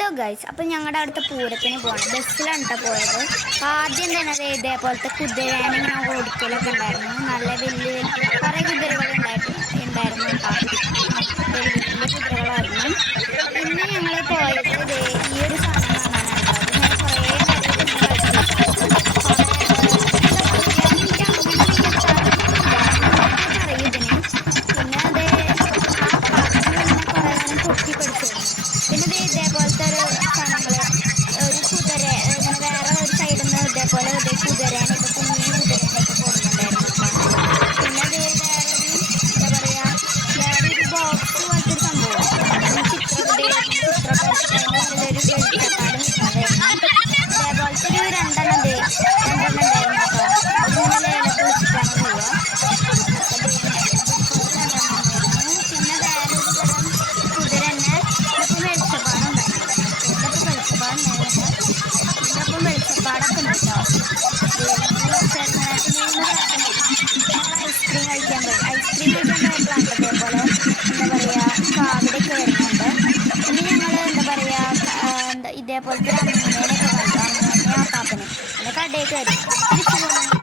Hello guys, അപ്പം ഞങ്ങളുടെ അടുത്ത പൂരത്തിന് പോകണം. ബസ്സിലാണ് കേട്ടോ പോയത്. ആദ്യം തന്നെ അത് ഇതേപോലത്തെ കുതിരേനെ ഇങ്ങനെ ഓടിക്കലൊക്കെ ഉണ്ടായിരുന്നു. നല്ല വലിയ കുറേ കുതിരകൾ ഉണ്ടായിരുന്നു കേട്ടോ. വലിയ വലിയ കുതിരകളായിരുന്നു. പിന്നെ ഞങ്ങൾ പോയത് ഈ ഒരു സാധനം കാണാനാണ് കേട്ടോ. അതിങ്ങനെ കുറേ നേരം ഇരുന്ന് കളിച്ചിരുന്നു. കുറേ എന്താ പറയുക, എനിക്ക് അങ്ങനെ വലിയ തറയൊന്നുമില്ല, എന്തൊക്കെ പറയും ഇതിന്. പിന്നെ അത് ആ കാട്ടിൽ ഇങ്ങനെ കുറേ നേരം കൊത്തി പിടിച്ചിരുന്നു. പിന്നെ ഇതേപോലത്തെ ഒരു സാധനങ്ങൾ, ഒരു കുതിര ഇങ്ങനെ വേറെ ഒരു സൈഡിൽ നിന്ന് ഇതേപോലെ കുതിരേനെയൊക്കെ കുഞ്ഞു കുതിരേനെയൊക്കെ കൊടുക്കുന്നുണ്ടായിരുന്നു കേട്ടോ. പിന്നെ വേറൊരു എന്താ പറയുക, വേറൊരു ബോക്സ് പോലത്തെ ഒരു സംഭവം, അതിന് ചിത്രമൊക്കെ വരച്ചിട്ട് അതിൻ്റെ ഉള്ളിലൊരു വെളിച്ചപ്പാട് നിൽക്കുന്നുണ്ടായിരുന്നു. ഇതേപോലത്തെ ഒരു രണ്ടെണ്ണം ഉണ്ടായിരുന്നു കേട്ടോ. അതിങ്ങനെ ലേലൊക്കെ വെച്ചിട്ടാണ് പോവുക. അപ്പോൾ ഇതുപോലെ രണ്ടെണ്ണം ഉണ്ടായിരുന്നു. പിന്നെ വേറൊരു തരം കുതിര തന്നെ ഇപ്പം വെളിച്ചപ്പാടുണ്ടായിരുന്നു. ഇതിപ്പോൾ വെളിച്ചപ്പാടുണ്ടായിരുന്നു. ഇതിപ്പം വെളിച്ചപ്പാടൊക്കെ ഉണ്ട് കേട്ടോ. ഞങ്ങൾ കുറച്ച് മൂന്ന് പ്രാവശ്യം ഞങ്ങൾ ഐസ്ക്രീം കഴിക്കാൻ പോയി. ഐസ്ക്രീം കഴിക്കാൻ പോയപ്പോഴാണ് ഇതേപോലെ എന്താ പറയുക, കാവിലൊക്കെ വരുന്നുണ്ട്. പിന്നെ ഞങ്ങൾ എന്താ പറയുക, ഇതേപോലത്തെ ഒരു അമ്മൂനേനൊക്കെ കണ്ടു. അമ്മൂനെ ആ പാപ്പനെ പിന്നെ കടയിൽ കയറി തിരിച്ചു പോന്നു.